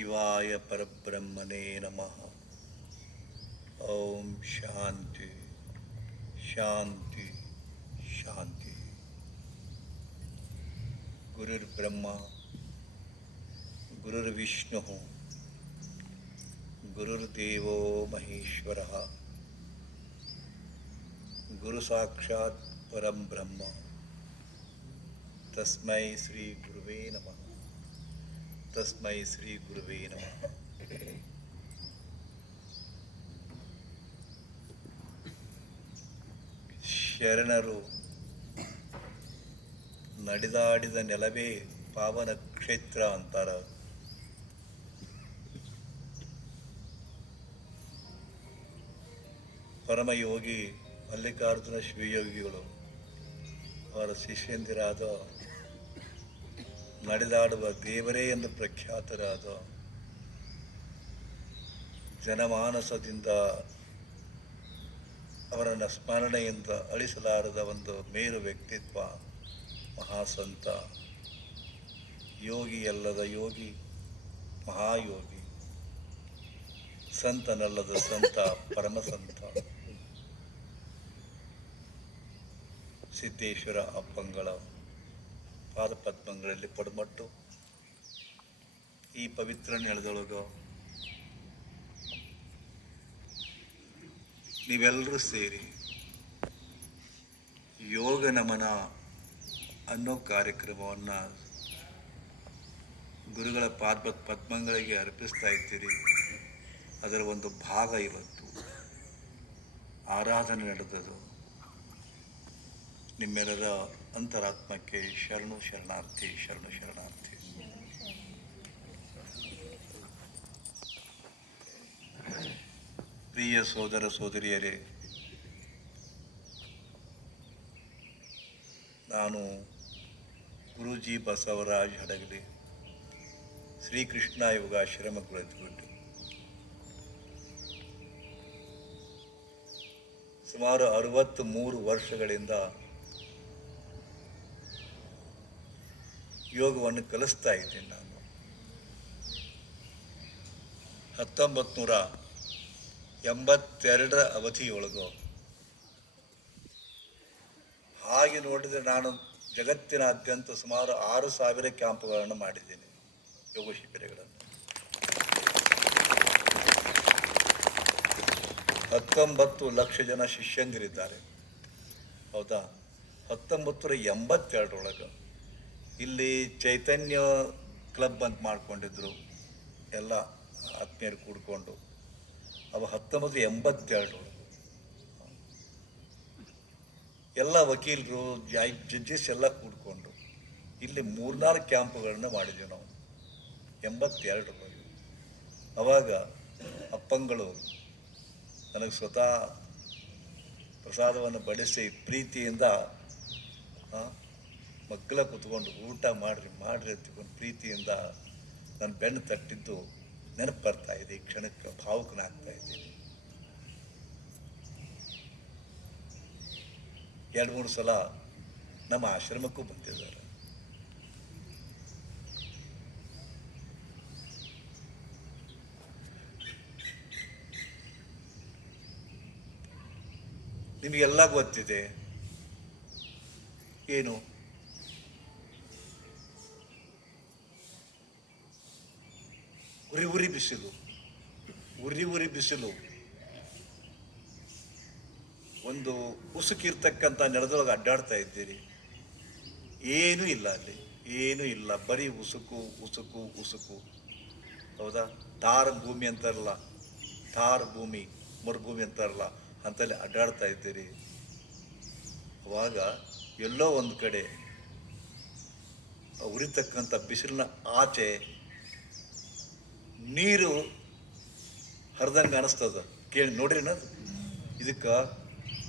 ಶಿವಾಯ ಪರಬ್ರಹ್ಮನೇ ನಮಃ ಓಂ ಶಾಂತಿ ಶಾಂತಿ ಶಾಂತಿ ಗುರುರ್ಬ್ರಹ್ಮ ಗುರುರ್ವಿಷ್ಣು ಗುರುರ್ದೇವೋ ಮಹೇಶ್ವರ ಗುರು ಸಾಕ್ಷಾತ್ ಪರಂ ಬ್ರಹ್ಮ ತಸ್ಮೈ ಶ್ರೀ ಗುರುವೇ ನಮಃ ತಸ್ಮೈ ಶ್ರೀ ಗುರುವೇ ನಮಃ ಶರಣರು ನಡೆದಾಡಿದ ನೆಲವೇ ಪಾವನ ಕ್ಷೇತ್ರ ಅಂತಾರ ಪರಮಯೋಗಿ ಮಲ್ಲಿಕಾರ್ಜುನ ಶಿವಯೋಗಿಗಳು ಅವರ ಶಿಷ್ಯಂದಿರಾದ ನಡೆದಾಡುವ ದೇವರೇ ಎಂದು ಪ್ರಖ್ಯಾತರಾದ ಜನಮಾನಸದಿಂದ ಅವರನ್ನು ಸ್ಮರಣೆಯಿಂದ ಅಳಿಸಲಾರದ ಒಂದು ಮೇರು ವ್ಯಕ್ತಿತ್ವ, ಮಹಾಸಂತ, ಯೋಗಿ ಅಲ್ಲದ ಯೋಗಿ, ಮಹಾಯೋಗಿ, ಸಂತನಲ್ಲದ ಸಂತ, ಪರಮಸಂತ. ಸಿದ್ದೇಶ್ವರ ಅಪ್ಪಂಗಳ ಪಾದಪದ್ಮಗಳಲ್ಲಿ ಪಡಮಟ್ಟು. ಈ ಪವಿತ್ರ ನೆಲದೊಳಗ ನೀವೆಲ್ಲರೂ ಸೇರಿ ಯೋಗ ನಮನ ಅನ್ನೋ ಕಾರ್ಯಕ್ರಮವನ್ನು ಗುರುಗಳ ಪಾದ ಪದ್ಮಗಳಿಗೆ ಅರ್ಪಿಸ್ತಾ ಇದ್ದೀರಿ. ಅದರ ಒಂದು ಭಾಗ ಇವತ್ತು. ಆರಾಧನೆ ನಡೆದದು ನಿಮ್ಮೆಲ್ಲರ ಅಂತರಾತ್ಮಕ್ಕೆ ಶರಣು ಶರಣಾರ್ಥಿ ಶರಣು ಶರಣಾರ್ಥಿ. ಪ್ರಿಯ ಸೋದರ ಸೋದರಿಯರೇ, ನಾನು ಗುರುಜಿ ಬಸವರಾಜ್ ಹಡಗಲಿ ಶ್ರೀಕೃಷ್ಣ ಯೋಗಾಶ್ರಮ ಕುಳಿತುಕೊಂಡು ಸುಮಾರು ಅರವತ್ತ್ ಮೂರು ವರ್ಷಗಳಿಂದ ಯೋಗವನ್ನು ಕಲಿಸ್ತಾ ಇದ್ದೀನಿ ನಾನು. ಹತ್ತೊಂಬತ್ತು ನೂರ ಎಂಬತ್ತೆರಡರ ಅವಧಿಯೊಳಗು. ಹಾಗೆ ನೋಡಿದರೆ ನಾನು ಜಗತ್ತಿನಾದ್ಯಂತ ಸುಮಾರು ಆರು ಸಾವಿರ ಕ್ಯಾಂಪ್ಗಳನ್ನು ಮಾಡಿದ್ದೀನಿ, ಯೋಗ ಶಿಬಿರಗಳನ್ನು. ಹತ್ತೊಂಬತ್ತು ಲಕ್ಷ ಜನ ಶಿಷ್ಯಂದಿರಿದ್ದಾರೆ. ಹೌದಾ? ಹತ್ತೊಂಬತ್ತು ನೂರ ಎಂಬತ್ತೆರಡರೊಳಗೆ. ಇಲ್ಲಿ ಚೈತನ್ಯ ಕ್ಲಬ್ ಅಂತ ಮಾಡಿಕೊಂಡಿದ್ರು. ಎಲ್ಲ ಆತ್ಮೀಯರು ಕೂಡ್ಕೊಂಡು. ಅವ ಹತ್ತೊಂಬತ್ತು ಎಂಬತ್ತೆರಡು. ಎಲ್ಲ ವಕೀಲರು ಜಡ್ಜಸ್ ಎಲ್ಲ ಕೂಡಿಕೊಂಡು. ಇಲ್ಲಿ ಮೂರ್ನಾಲ್ಕು ಕ್ಯಾಂಪ್ಗಳನ್ನ ಮಾಡಿದ್ವಿ ನಾವು. ಎಂಬತ್ತೆರಡು ಅವಾಗ ಅಪ್ಪಂಗಳು ನನಗೆ ಸ್ವತಃ ಪ್ರಸಾದವನ್ನು ಬಡಿಸಿ ಪ್ರೀತಿಯಿಂದ ಮಗ್ಗಲ ಕೂತ್ಕೊಂಡು ಊಟ ಮಾಡ್ರಿ ಮಾಡ್ರಿ ಅಂತಕೊಂಡು ಪ್ರೀತಿಯಿಂದ ನನ್ನ ಬೆನ್ನು ತಟ್ಟಿದ್ದು ನೆನಪು ಬರ್ತಾ ಇದೆ, ಈ ಕ್ಷಣಕ್ಕೆ ಭಾವುಕನಾಗ್ತಾ ಇದ್ದೀನಿ ಎರಡು, ಮೂರು ಸಲ ನಮ್ಮ ಆಶ್ರಮಕ್ಕೂ ಬಂದಿದ್ದಾರೆ. ನಿಮಗೆಲ್ಲ ಗೊತ್ತಿದೆ, ಏನು ಉರಿ ಉರಿ ಬಿಸಿಲು. ಉರಿ ಉರಿ ಬಿಸಿಲು. ಒಂದು ಉಸುಕಿರ್ತಕ್ಕಂಥ ನೆಲದೊಳಗೆ ಅಡ್ಡಾಡ್ತಾ ಇದ್ದೀರಿ. ಏನೂ ಇಲ್ಲ ಅಲ್ಲಿ. ಏನೂ ಇಲ್ಲ. ಬರೀ ಉಸುಕು ಉಸುಕು ಉಸುಕು. ಹೌದಾ? ತಾರ ಭೂಮಿ ಅಂತಾರಲ್ಲ ತಾರ ಭೂಮಿ, ಮರುಭೂಮಿ ಅಂತಾರಲ್ಲ ಅಂತಲ್ಲಿ ಅಡ್ಡಾಡ್ತಾ ಇದ್ದೀರಿ. ಅವಾಗ ಎಲ್ಲೋ ಒಂದು ಕಡೆ ಉರಿತಕ್ಕಂಥ ಬಿಸಿಲಿನ ಆಚೆ ನೀರು ಹರಿದಂಗೆ ಅನಿಸ್ತದ. ಕೇಳಿ ನೋಡ್ರಿ ಅದು ಇದಕ್ಕೆ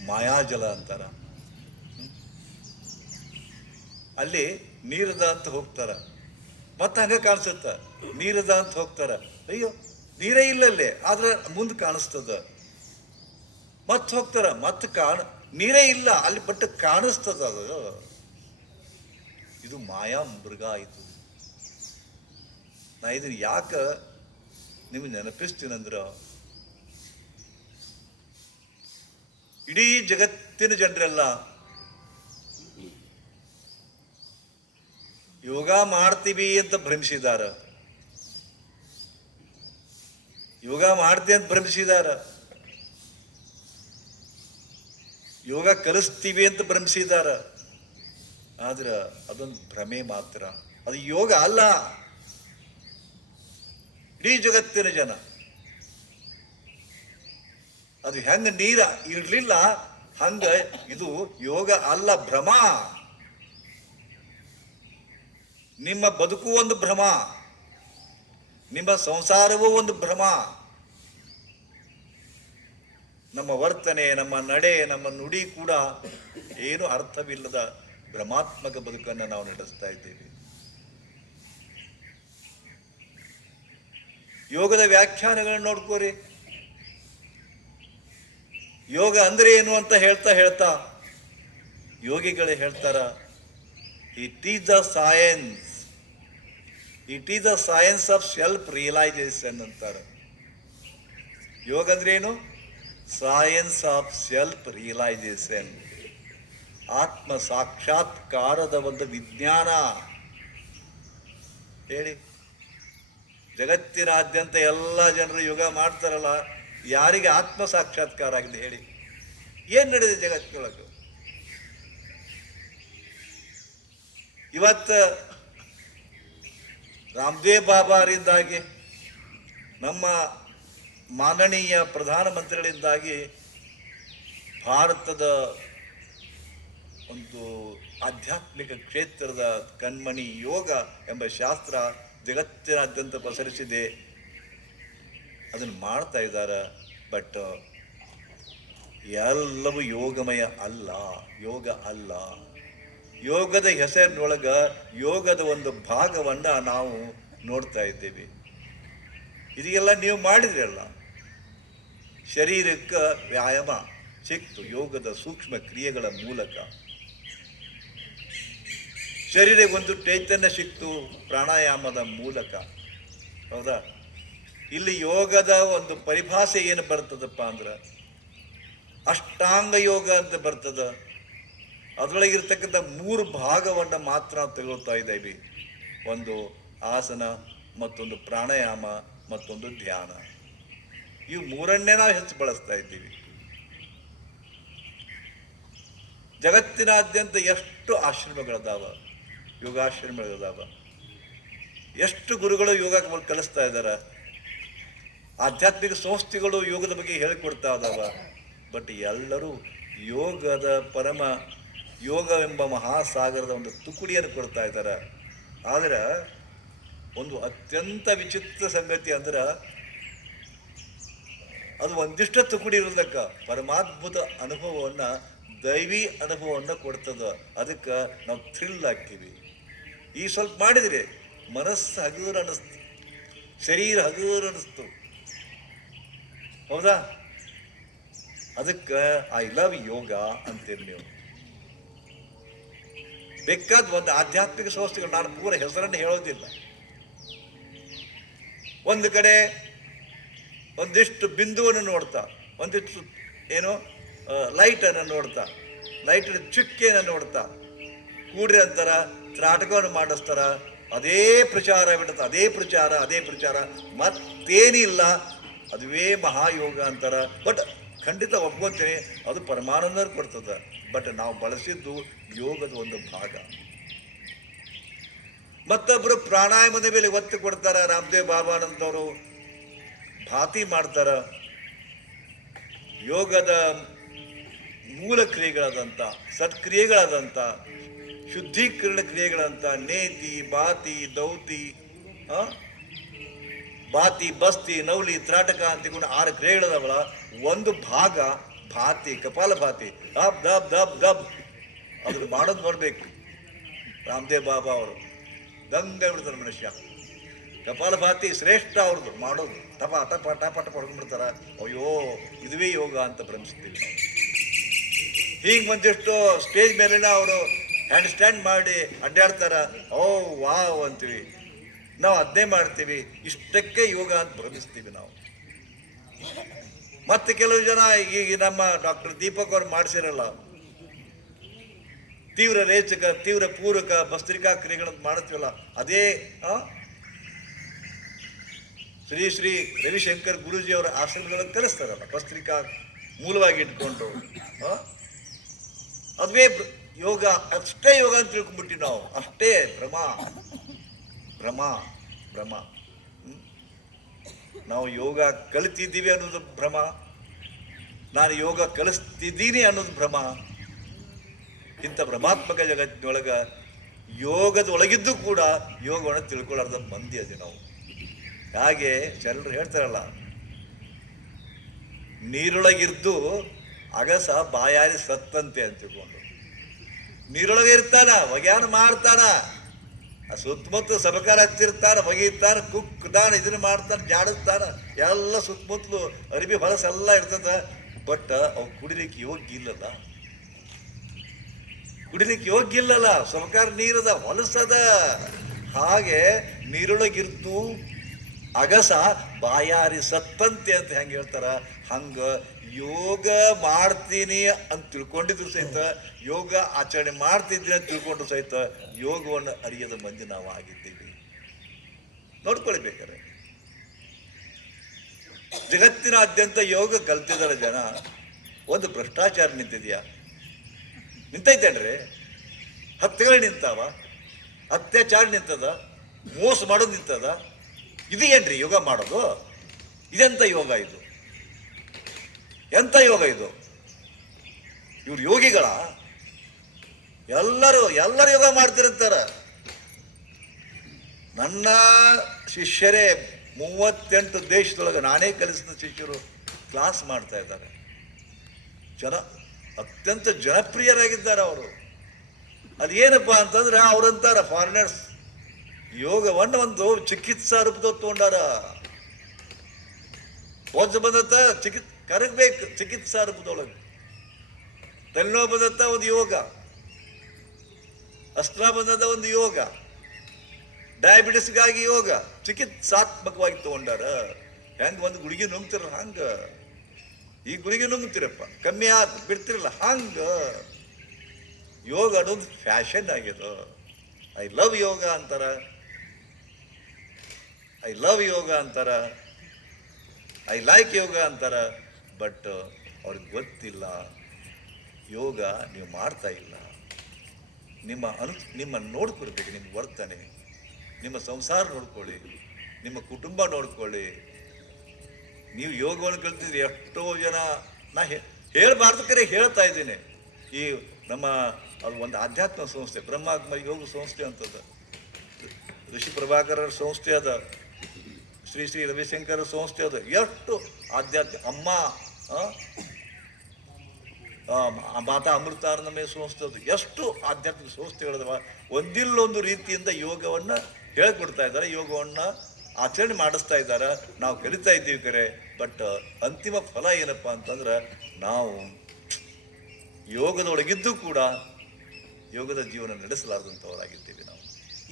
ಮಾಯಾಜಲ ಅಂತಾರ? ಅಲ್ಲಿ ನೀರದ ಅಂತ ಹೋಗ್ತಾರ. ಮತ್ತೆ ಹಂಗೆ ಕಾಣಿಸುತ್ತ? ನೀರದ ಅಂತ ಹೋಗ್ತಾರ. ಅಯ್ಯೋ, ನೀರೇ ಇಲ್ಲ ಅಲ್ಲಿ ಆದ್ರೆ ಮುಂದೆ ಕಾಣಿಸ್ತದ. ಮತ್ತೆ ಹೋಗ್ತಾರ, ಮತ್ತೆ ಕಾಣ, ನೀರೇ ಇಲ್ಲ, ಅಲ್ಲಿ ಬಟ್ ಕಾಣಿಸ್ತದ ಅದು. ಇದು ಮಾಯಾ ಮೃಗ ಆಯ್ತು. ನಾ ಇದನ್ನ ಯಾಕೆ ನಿಮ್ಗೆ ನೆನಪಿಸ್ತೀನಂದ್ರ? ಇಡೀ ಜಗತ್ತಿನ ಜನರೆಲ್ಲ ಯೋಗ ಮಾಡ್ತೀವಿ ಅಂತ ಭ್ರಮಿಸಿದಾರ. ಯೋಗ ಮಾಡ್ತೀವಿ ಅಂತ ಭ್ರಮಿಸಿದಾರ. ಯೋಗ ಕಲಿಸ್ತೀವಿ ಅಂತ ಭ್ರಮಿಸಿದಾರ. ಆದ್ರೆ ಅದೊಂದು ಭ್ರಮೆ ಮಾತ್ರ. ಅದು ಯೋಗ ಅಲ್ಲ. ಇಡೀ ಜಗತ್ತಿನ ಜನ. ಅದು ಹೆಂಗ ನೀರ ಇರ್ಲಿಲ್ಲ, ಹಂಗ ಇದು ಯೋಗ ಅಲ್ಲ ಭ್ರಮ. ನಿಮ್ಮ ಬದುಕು ಒಂದು ಭ್ರಮ, ನಿಮ್ಮ ಸಂಸಾರವೂ ಒಂದು ಭ್ರಮ. ನಮ್ಮ ವರ್ತನೆ, ನಮ್ಮ ನಡೆ, ನಮ್ಮ ನುಡಿ ಕೂಡ ಏನು ಅರ್ಥವಿಲ್ಲದ ಭ್ರಮಾತ್ಮಕ ಬದುಕನ್ನು ನಾವು ನಡೆಸ್ತಾ ಇದ್ದೇವೆ. ಯೋಗದ ವ್ಯಾಖ್ಯಾನಗಳನ್ನು ನೋಡ್ಕೋರಿ. ಯೋಗ ಅಂದ್ರೆ ಏನು ಅಂತ ಹೇಳ್ತಾ ಹೇಳ್ತಾ ಯೋಗಿಗಳೇ ಹೇಳ್ತಾರ it is the science it is the science of self realization ಅಂತಾರೆ. ಯೋಗ ಅಂದ್ರೆ ಏನು? ಸೈನ್ಸ್ ಆಫ್ ಸೆಲ್ಫ್ ರಿಯಲೈಸೇಷನ್ ಆತ್ಮ ಸಾಕ್ಷಾತ್ಕಾರದ ಒಂದು ವಿಜ್ಞಾನ. ಹೇಳಿ. ಜಗತ್ತಿನಾದ್ಯಂತ ಎಲ್ಲ ಜನರು ಯೋಗ ಮಾಡ್ತಾರಲ್ಲ, ಯಾರಿಗೆ ಆತ್ಮ ಸಾಕ್ಷಾತ್ಕಾರ ಆಗಿದೆ ಹೇಳಿ. ಏನು ನಡೆದಿದೆ ಜಗತ್ತಿನೊಳಗೆ? ಇವತ್ತು ರಾಮದೇವ್ ಬಾಬಾರಿಂದಾಗಿ, ನಮ್ಮ ಮಾನನೀಯ ಪ್ರಧಾನಮಂತ್ರಿಗಳಿಂದಾಗಿ ಭಾರತದ ಒಂದು ಆಧ್ಯಾತ್ಮಿಕ ಕ್ಷೇತ್ರದ ಕಣ್ಮಣಿ ಯೋಗ ಎಂಬ ಶಾಸ್ತ್ರ ಜಗತ್ತಿನಾದ್ಯಂತ ಪಸರಿಸಿದೆ. ಅದನ್ನು ಮಾಡ್ತಾ ಇದ್ದಾರೆ? ಬಟ್ ಎಲ್ಲವೂ ಯೋಗಮಯ ಅಲ್ಲ, ಯೋಗ ಅಲ್ಲ. ಯೋಗದ ಹೆಸರಿನೊಳಗ ಯೋಗದ ಒಂದು ಭಾಗವನ್ನ ನಾವು ನೋಡ್ತಾ ಇದ್ದೀವಿ. ಇದೆಲ್ಲ ನೀವು ಮಾಡಿದ್ರಲ್ಲ ಶರೀರಕ್ಕೆ ವ್ಯಾಯಾಮ ಸಿಕ್ತು, ಯೋಗದ ಸೂಕ್ಷ್ಮ ಕ್ರಿಯೆಗಳ ಮೂಲಕ. ಶರೀರಕ್ಕೆ ಒಂದು ಚೈತನ್ಯ ಸಿಕ್ತು ಪ್ರಾಣಾಯಾಮದ ಮೂಲಕ. ಹೌದಾ? ಇಲ್ಲಿ ಯೋಗದ ಒಂದು ಪರಿಭಾಷೆ ಏನು ಬರ್ತದಪ್ಪ ಅಂದ್ರೆ, ಅಷ್ಟಾಂಗ ಯೋಗ ಅಂತ ಬರ್ತದ. ಅದರೊಳಗಿರ್ತಕ್ಕಂಥ ಮೂರು ಭಾಗವನ್ನು ಮಾತ್ರ ತಗೊಳ್ತಾ ಇದ್ದೀವಿ. ಒಂದು ಆಸನ, ಮತ್ತೊಂದು ಪ್ರಾಣಾಯಾಮ, ಮತ್ತೊಂದು ಧ್ಯಾನ. ಇವು ಮೂರನ್ನೇ ನಾವು ಹೆಚ್ಚು ಬಳಸ್ತಾ ಇದ್ದೀವಿ. ಜಗತ್ತಿನಾದ್ಯಂತ ಎಷ್ಟು ಆಶ್ರಮಗಳದಾವ? ಯೋಗಾಶ್ರಮಗಳದಾವ ಎಷ್ಟು ಗುರುಗಳು ಯೋಗ ಕಲಿಸ್ತಾ ಇದ್ದಾರೆ. ಆಧ್ಯಾತ್ಮಿಕ ಸಂಸ್ಥೆಗಳು ಯೋಗದ ಬಗ್ಗೆ ಹೇಳಿಕೊಡ್ತಾ ಇದಾವ ಬಟ್ ಎಲ್ಲರೂ ಯೋಗದ ಪರಮ ಯೋಗ ಎಂಬ ಮಹಾಸಾಗರದ ಒಂದು ತುಕುಡಿಯನ್ನು ಕೊಡ್ತಾ ಇದ್ದಾರೆ. ಆದರೆ ಒಂದು ಅತ್ಯಂತ ವಿಚಿತ್ರ ಸಂಗತಿ ಅಂದ್ರೆ ಅದು ಒಂದಿಷ್ಟ ತುಕುಡಿ ಇರೋದಕ್ಕ ಪರಮಾದ್ಭುತ ಅನುಭವವನ್ನ ದೈವಿ ಅನುಭವವನ್ನ ಕೊಡ್ತದ. ಅದಕ್ಕೆ ನಾವು ಥ್ರಿಲ್ ಆಗ್ತೀವಿ. ಈ ಸ್ವಲ್ಪ ಮಾಡಿದರೆ ಮನಸ್ಸು ಹಗುರ ಅನ್ನಿಸ್ತು. ಶರೀರ ಹಗುರ ಅನ್ನಿಸ್ತು. ಹೌದಾ? ಅದಕ್ಕೆ ಐ ಲವ್ ಯೋಗ ಅಂತೀರಿ ನೀವು. ಬೇಕಾದ ಒಂದು ಆಧ್ಯಾತ್ಮಿಕ ಸಂಸ್ಥೆಗಳು ನಾನು ಪೂರ ಹೆಸರನ್ನು ಹೇಳೋದಿಲ್ಲ. ಒಂದು ಕಡೆ ಒಂದಿಷ್ಟು ಬಿಂದುವನ್ನು ನೋಡ್ತಾ, ಒಂದಿಷ್ಟು ಏನು ಲೈಟನ್ನು ನೋಡ್ತಾ ಲೈಟಿನ ಚುಕ್ಕಿಯನ್ನು ನೋಡ್ತಾ, ಕೂಡ್ರಿ ಅಂತಾರ ತ್ರಾಟಕವನ್ನು ಮಾಡಿಸ್ತಾರ, ಅದೇ ಪ್ರಚಾರ ಬಿಡುತ್ತೆ, ಅದೇ ಪ್ರಚಾರ ಅದೇ ಪ್ರಚಾರ. ಮತ್ತೇನಿಲ್ಲ, ಅದುವೇ ಮಹಾಯೋಗ ಅಂತಾರ. ಬಟ್ ಖಂಡಿತ ಒಪ್ಕೊತೀನಿ, ಅದು ಪರಮಾನಂದ ಕೊಡ್ತದೆ. ಬಟ್ ನಾವು ಬಳಸಿದ್ದು ಯೋಗದ ಒಂದು ಭಾಗ. ಮತ್ತೊಬ್ಬರು ಪ್ರಾಣಾಯಾಮದ ಮೇಲೆ ಒತ್ತು ಕೊಡ್ತಾರ, ರಾಮದೇವ್ ಬಾಬಾನಂತವರು ಭಾತಿ ಮಾಡ್ತಾರ. ಯೋಗದ ಮೂಲ ಕ್ರಿಯೆಗಳಾದಂಥ, ಸತ್ಕ್ರಿಯೆಗಳಾದಂಥ ಶುದ್ಧೀಕರಣ ಕ್ರಿಯೆಗಳಂತ ನೇತಿ, ಬಾತಿ, ದೌತಿ? ಬಾತಿ, ಬಸ್ತಿ ನೌಲಿ ತ್ರಾಟಕ ಅಂತಿಕೊಂಡು ಆರು ಕ್ರಿಯೆಗಳದವಳ ಒಂದು ಭಾಗ, ಭಾತಿ, ಕಪಾಲ ಭಾತಿ. ದಬ್ ದಬ್ ದಬ್ ದಬ್ ಅದ್ರ ಮಾಡೋದು ನೋಡ್ಬೇಕು. ರಾಮದೇವ್ ಬಾಬಾ ಅವರು. ದಂಗ ಬಿಡ್ತಾರೆ ಮನುಷ್ಯ. ಕಪಾಲ ಭಾತಿ ಶ್ರೇಷ್ಠ ಅವ್ರದ್ದು. ಮಾಡೋದು. ಟಪ ಟಪ ಟಪ ಟಪ ಹೊಡ್ಕೊಂಡ್ಬಿಡ್ತಾರ ಅಯ್ಯೋ, ಇದುವೇ ಯೋಗ ಅಂತ ಭ್ರಮಿಸ್ತೀವಿ ಹೀಗೆ ಒಂದಿಷ್ಟು ಸ್ಟೇಜ್ ಮೇಲೆ ಅವರು ಹ್ಯಾಂಡ್ ಸ್ಟ್ಯಾಂಡ್ ಮಾಡಿ ಅಡ್ಡಾಡ್ತಾರ ಓ, ವಾವ್ ಅಂತೀವಿ ನಾವು ಅದನ್ನೇ ಮಾಡ್ತೀವಿ ಇಷ್ಟಕ್ಕೆ ಯೋಗ ಅಂತ ಭ್ರಮಿಸ್ತೀವಿ ನಾವು ಮತ್ತೆ ಕೆಲವು ಜನ ಈಗ ನಮ್ಮ ಡಾಕ್ಟರ್ ದೀಪಕ್ ಅವ್ರು ಮಾಡಿಸಿರಲ್ಲ ತೀವ್ರ ರೇಚಕ, ತೀವ್ರ ಪೂರಕ ಭಸ್ತ್ರಿಕಾ ಕ್ರಿಯೆಗಳನ್ನು ಮಾಡ್ತೀವಲ್ಲ, ಅದೇ? ಶ್ರೀ ಶ್ರೀ ರವಿಶಂಕರ್ ಗುರುಜಿ ಅವರ ಆಶ್ರಮಗಳನ್ನು ಕಲಿಸ್ತಾರಲ್ಲ ಭಸ್ತ್ರಿಕಾ ಮೂಲವಾಗಿ ಇಟ್ಕೊಂಡು? ಅದುವೇ ಯೋಗ, ಅಷ್ಟೇ ಯೋಗ ಅಂತ ತಿಳ್ಕೊಂಡ್ಬಿಟ್ಟಿ ನಾವು. ಅಷ್ಟೇ ಭ್ರಮ. ಭ್ರಮ ಭ್ರಮ. ನಾವು ಯೋಗ ಕಲಿತಿದ್ದೀವಿ ಅನ್ನೋದು ಭ್ರಮ. ನಾನು ಯೋಗ ಕಲಿಸ್ತಿದ್ದೀನಿ ಅನ್ನೋದು ಭ್ರಮ. ಇಂಥ ಭ್ರಮಾತ್ಮಕ ಜಗತ್ತಿನೊಳಗೆ ಯೋಗದ ಒಳಗಿದ್ದು ಕೂಡ ಯೋಗವನ್ನು ತಿಳ್ಕೊಳ್ಳಾರ್ದ ಮಂದಿ ಅದೇ ನಾವು. ಹಾಗೆ ಜನರು ಹೇಳ್ತಾರಲ್ಲ ನೀರೊಳಗಿದ್ದು ಅಗಸ ಬಾಯಾರಿ ಸತ್ತಂತೆ ಅಂತ ತಿಳ್ಕೊಂಡು. ನೀರೊಳಗೆ ಇರ್ತಾನ ಒಗ್ಯಾನ ಮಾಡ್ತಾನ ಆ ಸುತ್ತಮುತ್ತ ಸಬಕಾರ ಹಚ್ಚಿರ್ತಾನ ಕುಕ್ ಕುಕ್ದಾನ ಇದನ್ನ ಮಾಡ್ತಾನೆ ಜಾಡಿಸ್ತಾನ ಎಲ್ಲ ಸುತ್ತಮುತ್ತಲು ಅರಿಬಿ ಹೊಲಸೆಲ್ಲ ಇರ್ತದ. ಬಟ್ ಅವು ಕುಡಿಲಿಕ್ಕೆ ಯೋಗ್ಯ ಇಲ್ಲಲ್ಲ. ಕುಡಿಲಿಕ್ಕೆ ಯೋಗ್ಯ ಇಲ್ಲಲ್ಲ. ಸಬಕಾರ ನೀರದ ಹೊಲಸದ. ಹಾಗೆ ನೀರೊಳಗಿರ್ತು ಅಗಸ ಬಾಯಾರಿ ಸತ್ತಂತೆ ಅಂತ ಹೆಂಗೆ ಹೇಳ್ತಾರ? ಹಂಗ ಯೋಗ ಮಾಡ್ತೀನಿ ಅಂತ ತಿಳ್ಕೊಂಡಿದ್ರು ಸಹಿತ, ಯೋಗ ಆಚರಣೆ ಮಾಡ್ತಿದ್ದೀನಿ ಅಂತ ತಿಳ್ಕೊಂಡ್ರು ಸಹಿತ ಯೋಗವನ್ನು ಅರಿಯದ ಮಂದಿ ನಾವು ಆಗಿದ್ದೀವಿ. ನೋಡ್ಕೊಳ್ಬೇಕಾರೆ ಜಗತ್ತಿನಾದ್ಯಂತ ಯೋಗ ಕಲ್ತಿದ್ದಾರೆ ಜನ, ಒಂದು ಭ್ರಷ್ಟಾಚಾರ ನಿಂತಿದ್ಯಾ? ನಿಂತೈತೇನ್ರಿ? ಹತ್ಯೆಗಳು ನಿಂತಾವ? ಅತ್ಯಾಚಾರ ನಿಂತದ? ಮೋಸ ಮಾಡೋದು ನಿಂತದ? ಇದು ಏನ್ರಿ ಯೋಗ ಮಾಡೋದು? ಇದೆಂತ ಯೋಗ ಇದು? ಎಂತ ಯೋಗ ಇದು? ಇವ್ರು ಯೋಗಿಗಳ? ಎಲ್ಲರೂ ಎಲ್ಲರೂ ಯೋಗ ಮಾಡ್ತಿರ್ತಾರ ನನ್ನ ಶಿಷ್ಯರೇ, ಮೂವತ್ತೆಂಟು ದೇಶದೊಳಗೆ ನಾನೇ ಕಲಿಸಿದ ಶಿಷ್ಯರು ಕ್ಲಾಸ್ ಮಾಡ್ತಾ ಇದ್ದಾರೆ. ಜನ, ಅತ್ಯಂತ ಜನಪ್ರಿಯರಾಗಿದ್ದಾರೆ ಅವರು. ಅದು ಏನಪ್ಪಾ ಅಂತಂದ್ರೆ ಅವರಂತಾರೆ ಫಾರಿನರ್ಸ್ ಯೋಗವನ್ನು ಒಂದು ಚಿಕಿತ್ಸಾ ರೂಪದ ತಗೊಂಡಾರ. ಒಂದು ಬಂದತ್ತ ಚಿಕಿತ್ ಕರಗಬೇಕು ಚಿಕಿತ್ಸಾ ರೂಪದೊಳಗೆ. ತಲೆನೋವು ಬಂದತ್ತ ಒಂದು ಯೋಗ. ಅಸ್ತ್ರ ಬಂದದ ಒಂದು ಯೋಗ. ಡಯಾಬಿಟಿಸ್ಗಾಗಿ ಯೋಗ ಚಿಕಿತ್ಸಾತ್ಮಕವಾಗಿ ತಗೊಂಡಾರ. ಹೆಂಗೆ ಒಂದು ಗುಳಿಗೆ ನುಂಗ್ತಿರ ಹಂಗ. ಈ ಗುಳಿಗೆ ನುಂಗ್ತಿರಪ್ಪ. ಕಮ್ಮಿ ಆತ್ ಬಿಡ್ತಿರಲ್ಲ, ಹಂಗ. ಯೋಗ ಅನ್ನೋದು ಫ್ಯಾಷನ್ ಆಗಿದೆ ಐ ಲವ್ ಯೋಗ ಅಂತಾರ. ಐ ಲವ್ ಯೋಗ ಅಂತಾರ. ಐ ಲೈಕ್ ಯೋಗ ಅಂತಾರ. ಬಟ್ ಅವ್ರಿಗೆ ಗೊತ್ತಿಲ್ಲ. ಯೋಗ ನೀವು ಮಾಡ್ತಾ ಇಲ್ಲ. ನಿಮ್ಮ ಅನು, ನಿಮ್ಮ ನೋಡ್ಕೊಳ್ಬೇಕು, ನಿಮ್ಮ ವರ್ತನೆ. ನಿಮ್ಮ ಸಂಸಾರ ನೋಡ್ಕೊಳ್ಳಿ. ನಿಮ್ಮ ಕುಟುಂಬ ನೋಡ್ಕೊಳ್ಳಿ. ನೀವು ಯೋಗವನ್ನು ಕಲ್ತಿದ್ರೆ ಎಷ್ಟೋ ಜನ ನಾ ಹೇಳಬಾರ್ದು ಕರೆ ಹೇಳ್ತಾ ಇದ್ದೀನಿ. ಈ ನಮ್ಮ, ಅದು ಒಂದು ಆಧ್ಯಾತ್ಮ ಸಂಸ್ಥೆ, ಬ್ರಹ್ಮಾತ್ಮ ಯೋಗ ಸಂಸ್ಥೆ ಅಂತದ. ಋಷಿ ಪ್ರಭಾಕರರ ಸಂಸ್ಥೆ ಅದ. ಶ್ರೀ ಶ್ರೀ ರವಿಶಂಕರ ಸಂಸ್ಥೆ ಅದು ಎಷ್ಟು ಆಧ್ಯಾತ್ಮ ಅಮ್ಮ ಮಾತಾ ಅಮೃತಾರ್ನಮೇ ಸಂಸ್ಥೆ ಅದು ಎಷ್ಟು ಆಧ್ಯಾತ್ಮಿಕ ಸಂಸ್ಥೆಗಳದವ? ಒಂದಿಲ್ಲೊಂದು ರೀತಿಯಿಂದ ಯೋಗವನ್ನು ಹೇಳ್ಕೊಡ್ತಾ ಇದ್ದಾರೆ, ಯೋಗವನ್ನು ಆಚರಣೆ ಮಾಡಿಸ್ತಾ ಇದ್ದಾರೆ. ನಾವು ಕಲಿತಾ ಇದ್ದೀವಿ ಕರೆ ಬಟ್ ಅಂತಿಮ ಫಲ ಏನಪ್ಪ ಅಂತಂದ್ರೆ ನಾವು ಯೋಗದೊಳಗಿದ್ದು ಕೂಡ ಯೋಗದ ಜೀವನ ನಡೆಸಲಾರ್ದಂಥವರಾಗಿದ್ದೀವಿ ನಾವು.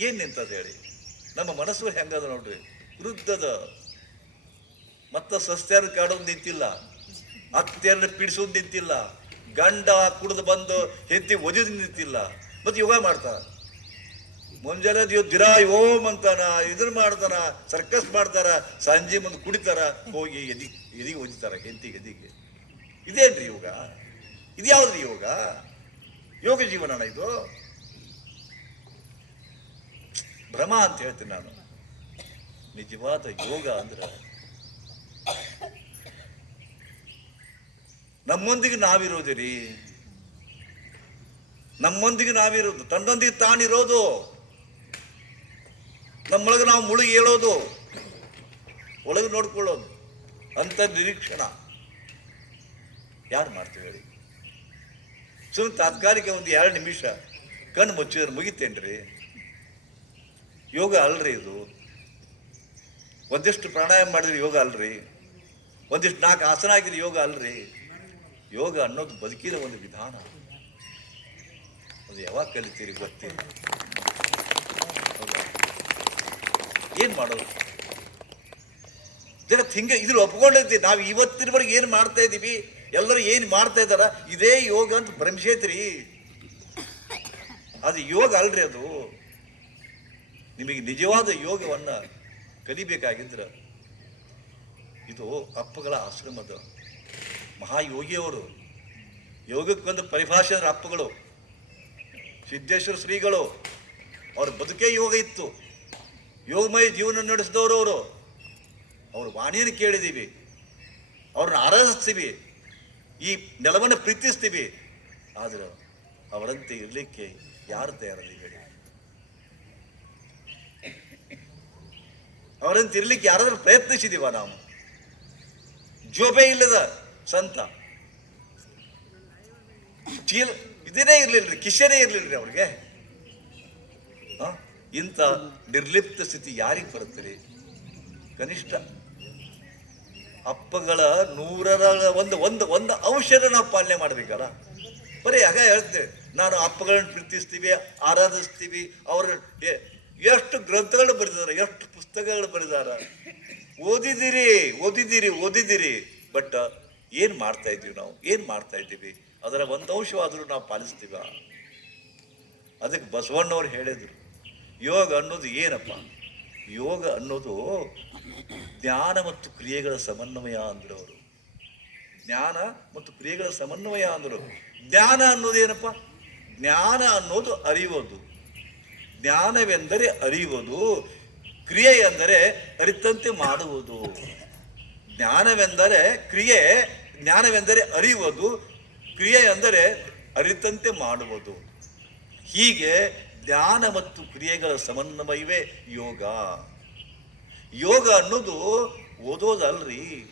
ಏನು ನಿಂತದ ಹೇಳಿ? ನಮ್ಮ ಮನಸ್ಸು ಹೆಂಗದ ನೋಡ್ರಿ? ವೃದ್ಧದ ಮತ್ತ ಸಸ್ಯರ ಕಾಡೋದು ನಿಂತಿಲ್ಲ ಅತ್ತೆಯನ್ನು ಪಿಡಿಸೋದು ನಿಂತಿಲ್ಲ, ಗಂಡ ಕುಡಿದು ಬಂದು ಹೆತ್ತಿ ಒದಿದು ನಿಂತಿಲ್ಲ. ಮತ್ತು ಯೋಗ ಮಾಡ್ತಾನ ಮುಂಜಾನೆ ದಿವ್ ದಿರಾ ಓಂ ಅಂತಾನ ಇದನ್ನ ಮಾಡ್ತಾನ ಸರ್ಕಸ್ ಮಾಡ್ತಾರ, ಸಂಜೆ ಮುಂದೆ ಕುಡಿತಾರ, ಹೋಗಿ ಎದಿ, ಎದಿಗೆ ಒದಿತಾರ ಹೆಂತಿಗೆ ಎದಿಗೆ. ಇದೇನ್ರಿ ಯೋಗ? ಇದ್ಯಾವ್ದ್ರಿ ಯೋಗ? ಯೋಗ ಜೀವನನ ಇದು? ಭ್ರಮ ಅಂತ ಹೇಳ್ತೀನಿ ನಾನು. ನಿಜವಾದ ಯೋಗ ಅಂದ್ರೆ ನಮ್ಮೊಂದಿಗೆ ನಾವಿರೋದಿರಿ. ನಮ್ಮೊಂದಿಗೆ ನಾವಿರೋದು. ತನ್ನೊಂದಿಗೆ ತಾನಿರೋದು. ನಮ್ಮೊಳಗೆ ನಾವು ಮುಳುಗಿ ಹೇಳೋದು ಒಳಗೆ ನೋಡ್ಕೊಳ್ಳೋದು. ಅಂತ ನಿರೀಕ್ಷಣ. ಯಾರು ಮಾಡ್ತೀವಿ ಹೇಳಿ? ಸುಮ್ಮನೆ ತಾತ್ಕಾಲಿಕ ಒಂದು ಎರಡು ನಿಮಿಷ. ಕಣ್ಣು ಮುಚ್ಚಿದ್ರೆ ಮುಗಿತೇನ್ರಿ? ಯೋಗ ಅಲ್ರಿ ಇದು. ಒಂದಿಷ್ಟು ಪ್ರಾಣಾಯಾಮ ಮಾಡಿದ್ರೆ ಯೋಗ ಅಲ್ರಿ? ಒಂದಿಷ್ಟು ನಾಲ್ಕು ಆಸನ ಆಗಿದ್ರೆ ಯೋಗ ಅಲ್ರಿ? ಯೋಗ ಅನ್ನೋದು ಬದುಕಿದ ಒಂದು ವಿಧಾನ. ಅದು ಯಾವಾಗ ಕಲಿತೀರಿ ಗೊತ್ತಿಲ್ಲ. ಏನು ಮಾಡೋದು? ಜನ ಹಿಂಗೆ ಇದ್ರ ಒಪ್ಕೊಂಡಿರ್ತೀವಿ ನಾವು ಇವತ್ತಿನವರೆಗೆ ಏನು ಮಾಡ್ತಾ ಇದ್ದೀವಿ? ಎಲ್ಲರೂ ಏನು ಮಾಡ್ತಾ ಇದಾರ ಇದೇ ಯೋಗ ಅಂತ ಭ್ರಮಿಸೈತ್ರಿ ಅದು ಯೋಗ ಅಲ್ರಿ ಅದು. ನಿಮಗೆ ನಿಜವಾದ ಯೋಗವನ್ನ ಕಲಿಬೇಕಾಗಿದ್ರ ಇದು ಅಪ್ಪಗಳ ಆಶ್ರಮದ ಮಹಾಯೋಗಿಯವರು ಯೋಗಕ್ಕೊಂದು ಪರಿಭಾಷೆ ಅಂದ್ರೆ ಅಪ್ಪಗಳು, ಸಿದ್ದೇಶ್ವರ ಶ್ರೀಗಳು, ಅವ್ರ ಬದುಕೇ ಯೋಗ ಇತ್ತು. ಯೋಗಮಯ ಜೀವನ ನಡೆಸಿದವರು ಅವರು. ಅವ್ರ ವಾಣಿಯನ್ನು ಕೇಳಿದ್ದೀವಿ ಅವ್ರನ್ನ ಆರಾಧಿಸ್ತೀವಿ. ಈ ನೆಲವನ್ನು ಪ್ರೀತಿಸ್ತೀವಿ. ಆದರೆ ಅವರಂತೆ ಇರಲಿಕ್ಕೆ ಯಾರು ತಯಾರಲ್ಲಿ ಹೇಳಿ ಅವರಂತೆ ಇರ್ಲಿಕ್ಕೆ ಯಾರಾದರೂ ಪ್ರಯತ್ನಿಸಿದೀವ ನಾವು? ಜೋಬೆ ಇಲ್ಲದ ಸಂತ. ಚೀಲ ಇದೇನೇ ಇರ್ಲಿಲ್ರಿ ಕಿಶನೇ ಇರ್ಲಿಲ್ರಿ ಅವ್ರಿಗೆ? ಇಂಥ ನಿರ್ಲಿಪ್ತ ಸ್ಥಿತಿ ಯಾರಿಗೆ ಬರುತ್ತೀರಿ? ಕನಿಷ್ಠ ಅಪ್ಪಗಳ ನೂರರ ಒಂದು ಒಂದು ಒಂದು ಅಂಶನ ನಾವು ಪಾಲನೆ ಮಾಡ್ಬೇಕಲ್ಲ? ಬರೀ ಆಗ ಹೇಳ್ತೇವೆ, ನಾನು ಅಪ್ಪಗಳನ್ನ ಪ್ರೀತಿಸ್ತೀವಿ, ಆರಾಧಿಸ್ತೀವಿ ಅವ್ರ ಎಷ್ಟು ಗ್ರಂಥಗಳು ಬರೆದಿದ್ದಾರೆ, ಎಷ್ಟು ಪುಸ್ತಕಗಳು ಬರೆದಾರ ಓದಿದಿರಿ ಓದಿದಿರಿ ಓದಿದಿರಿ ಬಟ್ ಏನು ಮಾಡ್ತಾ ಇದ್ದೀವಿ ನಾವು? ಏನು ಮಾಡ್ತಾ ಇದ್ದೀವಿ? ಅದರ ಒಂದು ಅಂಶವಾದರೂ ನಾವು ಪಾಲಿಸ್ತೀವ? ಅದಕ್ಕೆ ಬಸವಣ್ಣವ್ರು ಹೇಳಿದರು, ಯೋಗ ಅನ್ನೋದು ಏನಪ್ಪ? ಯೋಗ ಅನ್ನೋದು ಜ್ಞಾನ ಮತ್ತು ಕ್ರಿಯೆಗಳ ಸಮನ್ವಯ ಅಂದರು ಅವರು. ಜ್ಞಾನ ಮತ್ತು ಕ್ರಿಯೆಗಳ ಸಮನ್ವಯ ಅಂದರು. ಜ್ಞಾನ ಅನ್ನೋದು ಏನಪ್ಪ? ಜ್ಞಾನ ಅನ್ನೋದು ಅರಿಯೋದು. ಜ್ಞಾನವೆಂದರೆ ಅರಿಯುವುದು ಕ್ರಿಯೆ ಎಂದರೆ ಅರಿತಂತೆ ಮಾಡುವುದು. ಜ್ಞಾನವೆಂದರೆ ಕ್ರಿಯೆ, ಜ್ಞಾನವೆಂದರೆ ಅರಿಯುವುದು ಕ್ರಿಯೆ ಎಂದರೆ ಅರಿತಂತೆ ಮಾಡುವುದು. ಹೀಗೆ ಜ್ಞಾನ ಮತ್ತು ಕ್ರಿಯೆಗಳ ಸಮನ್ವಯವೇ ಯೋಗ. ಯೋಗ ಅನ್ನೋದು ಓದೋದಲ್ರಿ.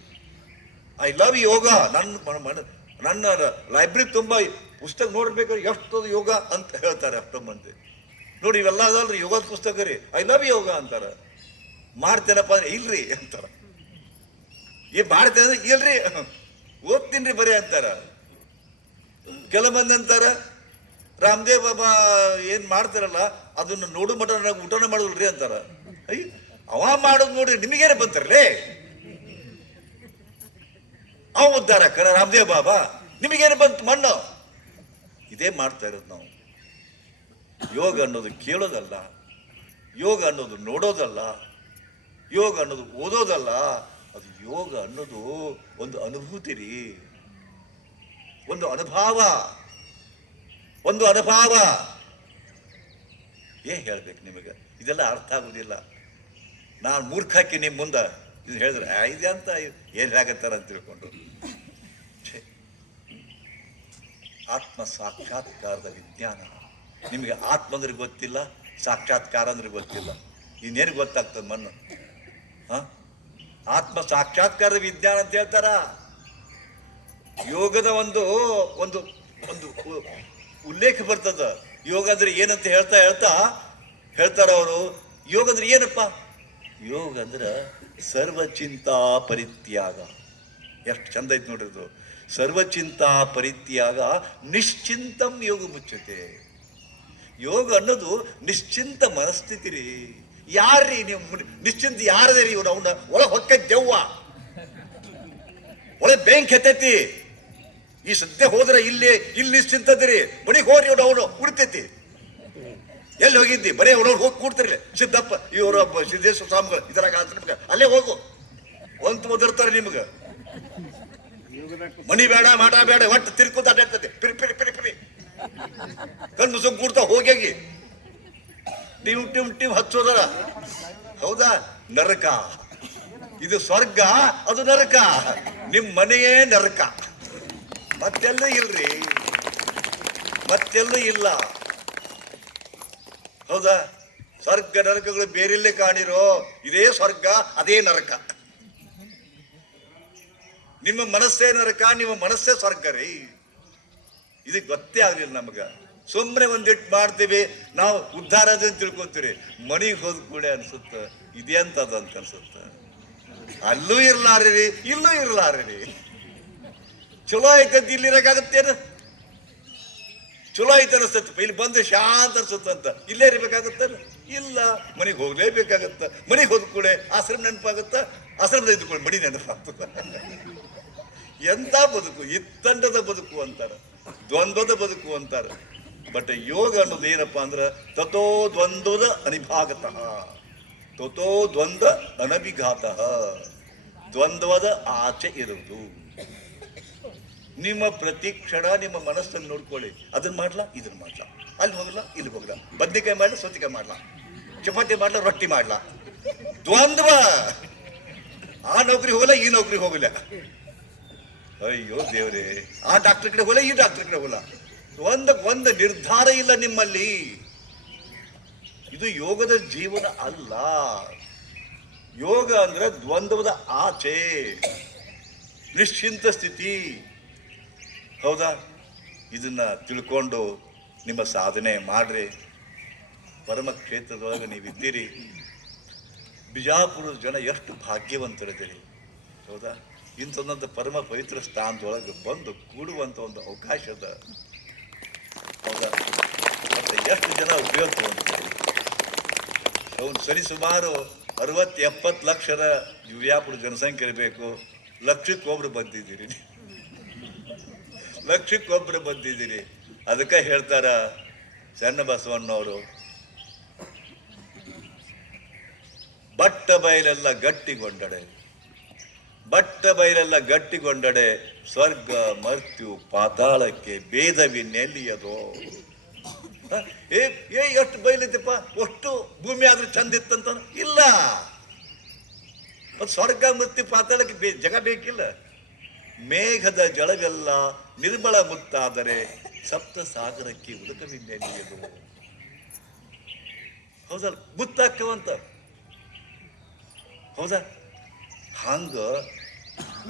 ಐ ಲವ್ ಯೋಗ. ನನ್ನ ನನ್ನ ಲೈಬ್ರರಿ ತುಂಬ ಪುಸ್ತಕ ನೋಡ್ಬೇಕಾದ್ರೆ ಎಷ್ಟು ಯೋಗ ಅಂತ ಹೇಳ್ತಾರೆ ಅಷ್ಟೊಂದು ಮಂದಿ. ನೋಡಿ ಇವೆಲ್ಲ ಅದಲ್ರಿ ಯೋಗದ ಪುಸ್ತಕ ರೀ. ಐ ಲವ್ ಯೋಗ ಅಂತಾರ. ಮಾಡ್ತೇನಪ್ಪ ಅಂದ್ರೆ ಇಲ್ರಿ ಅಂತಾರ. ಈ ಮಾಡ್ತೇನೆ ಅಂದ್ರೆ ಇಲ್ರಿ. ಓದ್ತೀನಿ ಬರೀ ಅಂತಾರ. ಮಂದಿ ಅಂತಾರ, ರಾಮದೇವ್ ಬಾಬಾ ಏನ್ ಮಾಡ್ತಾರಲ್ಲ, ಅದನ್ನ ನೋಡು ಮಟ ನನಗೆ ಊಟನ ಮಾಡೋದಿಲ್ರಿ ಅಂತಾರ. ಅಯ್ಯ, ಅವ ಮಾಡೋದು ನೋಡ್ರಿ, ನಿಮಗೇನು ಬಂತಾರಲೇ? ಅವ ಕರ, ರಾಮದೇವ್ ಬಾಬಾ, ನಿಮಗೇನು ಬಂತು ಮಣ್ಣು? ಇದೇ ಮಾಡ್ತಾ ಇರೋದು ನಾವು. ಯೋಗ ಅನ್ನೋದು ಕೇಳೋದಲ್ಲ, ಯೋಗ ಅನ್ನೋದು ನೋಡೋದಲ್ಲ, ಯೋಗ ಅನ್ನೋದು ಓದೋದಲ್ಲ, ಅದು ಯೋಗ ಅನ್ನೋದು ಒಂದು ಅನುಭೂತಿ ರೀ. ಒಂದು ಅನುಭವ. ಒಂದು ಅನುಭವ. ಏನ್ ಹೇಳ್ಬೇಕು ನಿಮಗೆ? ಇದೆಲ್ಲ ಅರ್ಥ ಆಗುದಿಲ್ಲ. ನಾನು ಮೂರ್ಖಾಕಿ ನಿಮ್ಮ ಮುಂದೆ. ಇದು ಹೇಳಿದ್ರೆ ಇದೆ ಅಂತ ಏನ್ ಹೇಗತ್ತಾರ ಅಂತ ತಿಳ್ಕೊಂಡು. ಆತ್ಮ ಸಾಕ್ಷಾತ್ಕಾರದ ವಿಜ್ಞಾನ. ನಿಮಗೆ ಆತ್ಮ ಅಂದ್ರೆ ಗೊತ್ತಿಲ್ಲ, ಸಾಕ್ಷಾತ್ಕಾರ ಅಂದ್ರೆ ಗೊತ್ತಿಲ್ಲ. ಇನ್ನೇನು ಗೊತ್ತಾಗ್ತದೆ ಮಣ್ಣು? ಹ? ಆತ್ಮ ಸಾಕ್ಷಾತ್ಕಾರದ ವಿಜ್ಞಾನ ಅಂತ ಹೇಳ್ತಾರ? ಯೋಗದ ಒಂದು ಒಂದು ಒಂದು ಉಲ್ಲೇಖ ಬರ್ತದ. ಯೋಗ ಅಂದ್ರೆ ಏನಂತ ಹೇಳ್ತಾ ಹೇಳ್ತಾ ಹೇಳ್ತಾರ ಅವರು. ಯೋಗ ಅಂದ್ರೆ ಏನಪ್ಪ? ಯೋಗ ಅಂದ್ರೆ ಸರ್ವಚಿಂತಾ ಪರಿತ್ಯಾಗ. ಎಷ್ಟು ಚಂದ ಐತೆ ನೋಡಿದ್ರು ಸರ್ವಚಿಂತಾ ಪರಿತ್ಯಾಗ ನಿಶ್ಚಿಂತಂ ಯೋಗ ಮುಚ್ಚತೆ ಯೋಗ ಅನ್ನೋದು ನಿಶ್ಚಿಂತ ಮನಸ್ಥಿತಿ ರೀ. ಯಾರ್ರೀ ನೀವು ನಿಶ್ಚಿಂತ ಯಾರದೇ ಇವ್ನು ಅವನ ಒಳ ಹೊಕ್ಕ ದೆವ್ವ. ಒಳ ಬೆಂಕಿ ಎತ್ತೈತಿ ಈ ಸದ್ಯ ಹೋದ್ರೆ ಇಲ್ಲಿ ಇಲ್ಲಿ ನಿಶ್ಚಿಂತದ್ರಿ. ಮನೆಗೆ ಹೋಗ್ರಿ ಅವ್ನು ಅವನು ಉಡ್ತೈತಿ. ಎಲ್ಲಿ ಹೋಗಿದ್ದಿ? ಬರೇ ಅವ್ರವ್ರು ಹೋಗಿ ಕೂಡ್ತಿರ್ಲಿ. ಸಿದ್ದಪ್ಪ, ಇವರು ಸಿದ್ದೇಶ್ವರ ಸ್ವಾಮಿಗಳು ಇದರಾಗ ಆತ ಅಲ್ಲೇ ಹೋಗು. ಒಂದ್ ಒದರ್ತಾರೆ ನಿಮ್ಗೆ. ಮನಿ ಬೇಡ, ಮಾಡ ಬೇಡ, ಒಟ್ಟು ತಿರ್ಕೋತ ಅಡ್ಡಾಡ್ತದೆ ಪಿರಿ ಪಿರಿ ಪಿರಿ ಪಿರಿ. ಕಣ್ಣು ಮುಸುಕ್ ಕೂಡ್ತಾ ಹೋಗಿ ಟಿಮ್ ಟಿಮ್ ಟಿಮ್ ಹಚ್ಚೋದಲ್ಲ ಹೌದಾ? ನರಕ. ಇದು ಸ್ವರ್ಗ, ಅದು ನರಕ. ನಿಮ್ ಮನೆಯೇ ನರಕ. ಮತ್ತೆಲ್ಲ ಇಲ್ರಿ. ಮತ್ತೆಲ್ಲ ಇಲ್ಲ. ಹೌದಾ? ಸ್ವರ್ಗ, ನರಕಗಳು ಬೇರೆಲ್ಲೇ ಕಾಣಿರೋ ಇದೇ ಸ್ವರ್ಗ, ಅದೇ ನರಕ. ನಿಮ್ಮ ಮನಸ್ಸೇ ನರಕ, ನಿಮ್ಮ ಮನಸ್ಸೇ ಸ್ವರ್ಗ ರೀ. ಇದು ಗೊತ್ತೇ ಆಗಲಿಲ್ಲ ನಮಗೆ. ಸುಮ್ಮನೆ ಒಂದಿಟ್ಟು ಮಾಡ್ತೀವಿ, ನಾವು ಉದ್ಧಾರ ಅಂತ ಮನೆಗೆ ಮನಿಗೆ ಹೋದ ಕೂಡ ಅನ್ಸುತ್ತ ಇದೆಂತದ ಅಂತ ಅನ್ಸುತ್ತ. ಅಲ್ಲೂ ಇರ್ಲಾರ್ರಿ, ಇಲ್ಲೂ ಇರ್ಲಾರ್ರಿ. ಚಲೋ ಐತಂತ ಇಲ್ಲಿ ಇರಕ್ಕಾಗತ್ತೇನು ಚಲೋ ಐತೆ ಅನಿಸ್ತೈತೆ, ಇಲ್ಲಿ ಬಂದು ಶಾಂತ ಅನ್ಸುತ್ತಂತ ಇಲ್ಲೇ ಇರ್ಬೇಕಾಗತ್ತೇನು ಇಲ್ಲ, ಮನೆಗೆ ಹೋಗ್ಲೇಬೇಕಾಗತ್ತ. ಮನೆಗೆ ಹೋದ ಕೂಡೆ ಆಶ್ರಮ ನೆನಪಾಗತ್ತ? ಆಶ್ರಮದ ಇದ್ದುಕೊಳ್ಳಿ, ಮಡಿ ನೆನಪಾಗ್ತದ. ಎಂತ ಬದುಕು, ಇತ್ತಂಡದ ಬದುಕು ಅಂತಾರ. ದ್ವಂದ್ವದ ಬದುಕು ಅಂತಾರೆ. ಬಟ್ ಯೋಗ ಅನ್ನೋದು ಏನಪ್ಪಾ ಅಂದ್ರ ತಥೋ ದ್ವಂದ್ವದ ಅನಿಭಾಗತಃ. ತಥೋ ದ್ವಂದ್ವ ಅನಭಿಘಾತಃ. ದ್ವಂದ್ವದ ಆಚೆ ಇರುವುದು. ನಿಮ್ಮ ಪ್ರತಿ ಕ್ಷಣ ನಿಮ್ಮ ಮನಸ್ಸನ್ನು ನೋಡ್ಕೊಳ್ಳಿ. ಅದನ್ನ ಮಾಡ್ಲಾ ಇದನ್ನ ಮಾಡ್ಲಾ. ಅಲ್ಲಿ ಹೋಗಲ್ಲ ಇಲ್ಲಿ ಹೋಗಲ್ಲ ಬದ್ನಿಕಾಯಿ ಮಾಡ್ಲಾ, ಸೌತಿಕಾಯಿ ಮಾಡ್ಲಾ. ಚಪಾತಿ ಮಾಡ್ಲಾ, ರೊಟ್ಟಿ ಮಾಡ್ಲಾ. ದ್ವಂದ್ವ! ಆ ನೌಕರಿ ಹೋಗಲ್ಲ, ಈ ನೌಕರಿ ಹೋಗಲ್ಲ. ಅಯ್ಯೋ ದೇವರೇ. ಆ ಡಾಕ್ಟರ್ ಕಡೆ ಹೋಲ ಈ ಡಾಕ್ಟರ್ ಕಡೆ ಹೋಲ ಒಂದ, ಒಂದು ನಿರ್ಧಾರ ಇಲ್ಲ ನಿಮ್ಮಲ್ಲಿ. ಇದು ಯೋಗದ ಜೀವನ ಅಲ್ಲ. ಯೋಗ ಅಂದ್ರೆ ದ್ವಂದ್ವದ ಆಚೆ. ನಿಶ್ಚಿಂತ ಸ್ಥಿತಿ. ಹೌದಾ? ಇದನ್ನ ತಿಳ್ಕೊಂಡು ನಿಮ್ಮ ಸಾಧನೆ ಮಾಡ್ರಿ. ಪರಮ ಕ್ಷೇತ್ರದೊಳಗೆ ನೀವಿದ್ದೀರಿ. ಬಿಜಾಪುರದ ಜನ ಎಷ್ಟು ಭಾಗ್ಯವಂತರಿದ್ದೀರಿ. ಹೌದಾ? ಇಂಥೊಂದಂಥ ಪರಮ ಪವಿತ್ರ ಸ್ಥಾನದೊಳಗೆ ಬಂದು ಕೂಡುವಂಥ ಒಂದು ಅವಕಾಶ ಅದ ಹೌದಾ ಎಷ್ಟು ಜನ ಉಪಯೋಗ ಅವನು ಸರಿ ಸುಮಾರು ಅರವತ್ತು ಎಪ್ಪತ್ತು ಲಕ್ಷದ ವಿಜಯಪುರ ಜನಸಂಖ್ಯೆ ಇರಬೇಕು. ಲಕ್ಷಕ್ಕೊಬ್ರು ಬಂದಿದ್ದೀರಿ. ಲಕ್ಷಕ್ಕೊಬ್ರು ಬಂದಿದ್ದೀರಿ. ಅದಕ್ಕೆ ಹೇಳ್ತಾರ ಸಣ್ಣ ಬಸವಣ್ಣವರು, ಬಟ್ಟ ಬಯಲೆಲ್ಲ ಗಟ್ಟಿಗೊಂಡಡೆ ಬಟ್ಟ ಬೈಲೆಲ್ಲ ಗಟ್ಟಿಗೊಂಡಡೆ ಸ್ವರ್ಗ ಮರ್ತ್ಯು ಪಾತಾಳಕ್ಕೆ ಭೇದವಿನ್ನೆಲ್ಲಿಯದೋ? ಏ ಏ, ಎಷ್ಟು ಬೈಲಿದ್ದಪ್ಪ? ಅಷ್ಟು ಭೂಮಿ ಆದ್ರೆ ಚಂದ ಇತ್ತಂತ? ಇಲ್ಲ. ಮತ್ತು ಸ್ವರ್ಗ ಮೃತ್ಯು ಪಾತಾಳಕ್ಕೆ ಬೇ, ಜಗ ಬೇಕಿಲ್ಲ. ಮೇಘದ ಜಳವೆಲ್ಲ ನಿರ್ಮಲ ಮುತ್ತಾದರೆ ಸಪ್ತ ಸಾಗರಕ್ಕೆ ಉದಕವಿನ್ನೆಲ್ಲಿಯದು ಹೌದಲ್ಲ? ಮುತ್ತಾಕ್ಕವಂತ ಹೌದಾ? ಹಂಗ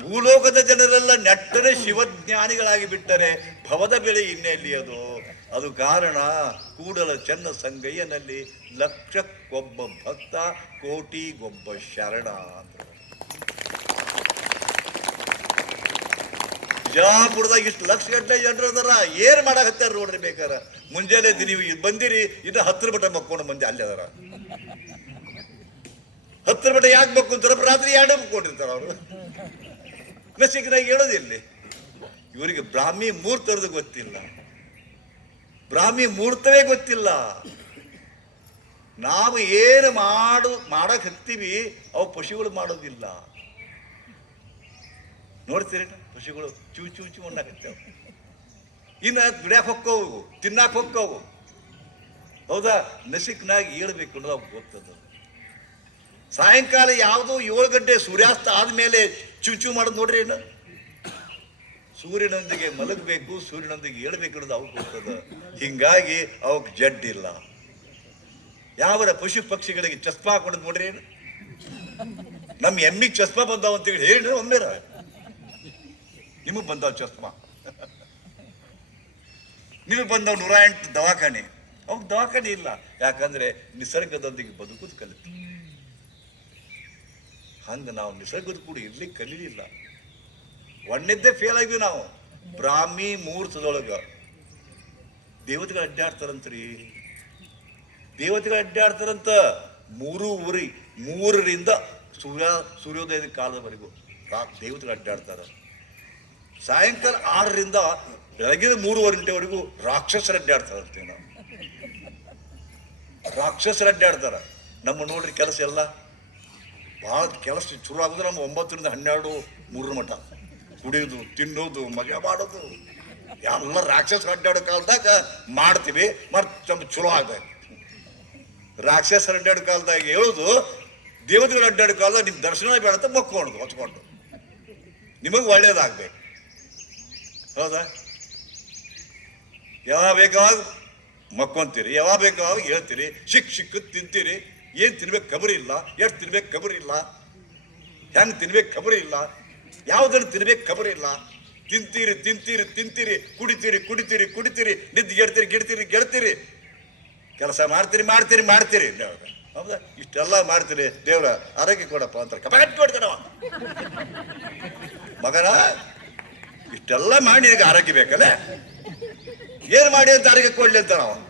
ಭೂಲೋಕದ ಜನರೆಲ್ಲ ನೆಟ್ಟರೆ ಶಿವಜ್ಞಾನಿಗಳಾಗಿ ಬಿಟ್ಟರೆ ಭವದ ಬೆಳೆ ಇನ್ನೆಲ್ಲಿ ಅದು? ಅದು ಕಾರಣ ಕೂಡಲ ಚೆನ್ನ ಸಂಗಯ್ಯನಲ್ಲಿ ಲಕ್ಷಕ್ಕೊಬ್ಬ ಭಕ್ತ, ಕೋಟಿಗೊಬ್ಬ ಶರಣ ಅಂತ ಬಿಜಾಪುರದಾಗ ಇಷ್ಟು ಲಕ್ಷ ಗಟ್ಟಲೆ ಜನರು ಅದಾರ ಏನ್ ಮಾಡಾಕತ್ತಾರ ನೋಡ್ರಿ ಬೇಕಾರ? ಮುಂಜಾನೆ ನೀವು ಬಂದಿರಿ ಇದು ಹತ್ತರ ಮಟ್ಟ ಮಕ್ಕೊಂಡು ಮಂದಿ ಅಲ್ಲಿ ಅದಾರ. ಹತ್ತರ ಮಟ್ಟ ಯಾಕೆ ಮಕ್ಕೊಂತಾರ? ರಾತ್ರಿ ಎರಡೇ ಮಕ್ಕೊಂಡಿರ್ತಾರ ಅವರು. ನಸಿಕನಾಗ ಹೇಳೋದಿಲ್ಲಿ ಇವರಿಗೆ ಬ್ರಾಹ್ಮಿ ಮೂರ್ತರದ ಗೊತ್ತಿಲ್ಲ. ಬ್ರಾಹ್ಮಿ ಮೂರ್ತವೇ ಗೊತ್ತಿಲ್ಲ. ನಾವು ಏನು ಮಾಡು, ಮಾಡಕ್ ಹತ್ತೀವಿ, ಅವು ಪಶುಗಳು ಮಾಡೋದಿಲ್ಲ. ನೋಡ್ತೀರಿ ಪಶುಗಳು ಚೂ ಚೂ ಚೂ ಉಣ್ಣಾಕತ್ತೇವ. ಇನ್ನು ದುಡ್ಯಾಕ್ ಹೊಕ್ಕವು, ತಿನ್ನಾಕ್ ಹೊಕ್ಕವು. ಹೌದಾ? ನಸಿಕ್ನಾಗ ಏಳ್ಬೇಕು ಅನ್ನೋದು ಅವ್ಗೆ ಗೊತ್ತದ. ಸಾಯಂಕಾಲ ಯಾವುದೋ ಏಳು ಗಂಟೆ ಸೂರ್ಯಾಸ್ತ ಆದಮೇಲೆ ಚೂಚು ಮಾಡೋದು ನೋಡ್ರಿ ಏನು ಸೂರ್ಯನೊಂದಿಗೆ ಮಲಗಬೇಕು, ಸೂರ್ಯನೊಂದಿಗೆ ಏಳ್ಬೇಕು ಅನ್ನೋದು ಅವಕ್ಕೆ ಗೊತ್ತದ. ಹಿಂಗಾಗಿ ಅವಕ್ಕೆ ಜಡ್ಡಿಲ್ಲ ಯಾವರ ಪಶು ಪಕ್ಷಿಗಳಿಗೆ ಚಸ್ಮಾ ಹಾಕೊಂಡು ನೋಡ್ರಿ ಏನು ನಮ್ಮ ಎಮ್ಮಿಗೆ ಚಸ್ಮಾ ಬಂದಾವ ಅಂತೇಳಿ ಹೇಳಿ ಒಮ್ಮೆರ. ನಿಮಗೆ ಬಂದಾವ ಚಸ್ಮಾ. ನಿಮಗೆ ಬಂದಾವ ನೂರ ಎಂಟು ದವಾಖಾನೆ. ಅವಾಗ ದವಾಖಾನೆ ಇಲ್ಲ. ಯಾಕಂದ್ರೆ ನಿಸರ್ಗದೊಂದಿಗೆ ಬದುಕುದು ಕಲಿತು. ಹಂಗ ನಾವು ನಿಸರ್ಗದ ಕೂಡ ಇರ್ಲಿಕ್ಕೆ ಕಲೀಲಿಲ್ಲ. ಒಣ್ಣೆದ್ದೇ ಫೇಲ್ ಆಗಿವಿ ನಾವು. ಬ್ರಾಹ್ಮಿ ಮುಹೂರ್ತದೊಳಗೆ ದೇವತೆಗಳು ಅಡ್ಡಾಡ್ತಾರಂತ್ರಿ. ದೇವತೆಗಳು ಅಡ್ಡಾಡ್ತಾರಂತ ಮೂರು ಉರಿ, ಮೂರರಿಂದ ಸೂರ್ಯ, ಸೂರ್ಯೋದಯದ ಕಾಲದವರೆಗೂ ದೇವತೆಗಳು ಅಡ್ಡಾಡ್ತಾರ. ಸಾಯಂಕಾಲ ಆರರಿಂದ ಬೆಳಗಿನ ಮೂರುವರೆ ಗಂಟೆವರೆಗೂ ರಾಕ್ಷಸರ ಅಡ್ಡಾಡ್ತಾರಂತೆ ನಾವು. ರಾಕ್ಷಸರು ಅಡ್ಡಾಡ್ತಾರ. ನಮ್ಮ ನೋಡ್ರಿ ಕೆಲಸ ಎಲ್ಲ ಭಾಳ ಕೆಲಸ ಶುರು ಆಗೋದು ನಮ್ಗೆ ಒಂಬತ್ತರಿಂದ ಹನ್ನೆರಡು, ಮೂರರ ಮಠ. ಕುಡಿಯೋದು, ತಿನ್ನೋದು, ಮಜಾ ಮಾಡೋದು. ಎಲ್ಲ ರಾಕ್ಷಸ ಅಡ್ಡಾಡೋ ಕಾಲದಾಗ ಮಾಡ್ತೀವಿ, ಮತ್ತೆ ನಮ್ಗೆ ಚಲೋ ಆಗ್ಬೇಕು ರಾಕ್ಷಸರ ಅಡ್ಡಾಡೋ ಕಾಲದಾಗ ಹೇಳೋದು, ದೇವತೆಗಳ ಅಡ್ಡಾಡೋ ಕಾಲದಾಗ ನಿಮ್ಮ ದರ್ಶನ ಬೇಡ ಅಂತ ಮಕ್ಕೊಂಡು ಹೊಚ್ಕೊಂಡು ನಿಮಗೆ ಒಳ್ಳೇದಾಗ್ಬೇಕು. ಹೌದಾ? ಯಾವಾಗ ಬೇಕಾವಾಗ ಮಕ್ಕೊಂತೀರಿ, ಯಾವಾಗ ಬೇಕಾವಾಗ ಹೇಳ್ತೀರಿ ಸಿಕ್ ಸಿಕ್ಕು ತಿಂತೀರಿ. ಏನ್ ತಿನ್ಬೇಕು ಕಬರಿ ಇಲ್ಲ, ಎಷ್ಟು ತಿನ್ಬೇಕು ಕಬರಿ ಇಲ್ಲ, ಹೆಂಗೆ ತಿನ್ಬೇಕು ಕಬರಿ ಇಲ್ಲ ಯಾವುದನ್ನು ತಿನ್ಬೇಕು ಕಬರಿ ಇಲ್ಲ. ತಿಂತೀರಿ ತಿಂತೀರಿ ತಿಂತೀರಿ, ಕುಡಿತೀರಿ ಕುಡಿತೀರಿ ಕುಡಿತೀರಿ, ನಿದ್ದು ಗೆಡ್ತೀರಿ ಗೆಡ್ತೀರಿ ಗೆಡ್ತೀರಿ. ಕೆಲಸ ಮಾಡ್ತೀರಿ ಮಾಡ್ತೀರಿ ಮಾಡ್ತೀರಿ. ಹೌದಾ? ಇಷ್ಟೆಲ್ಲ ಮಾಡ್ತೀರಿ. ದೇವ್ರ ಆರೋಗ್ಯ ಕೊಡಪ್ಪ ಅಂತ ಕಪಾಟ್ ಕೊಡ್ತಾನವ. ಮಗನ, ಇಷ್ಟೆಲ್ಲ ಮಾಡಿ ಆರೋಗ್ಯ ಬೇಕಲ್ಲ? ಏನ್ ಮಾಡಿ ಅಂತ ಆರೋಗ್ಯ ಕೊಡ್ಲಿ ಅಂತ ನಾವು?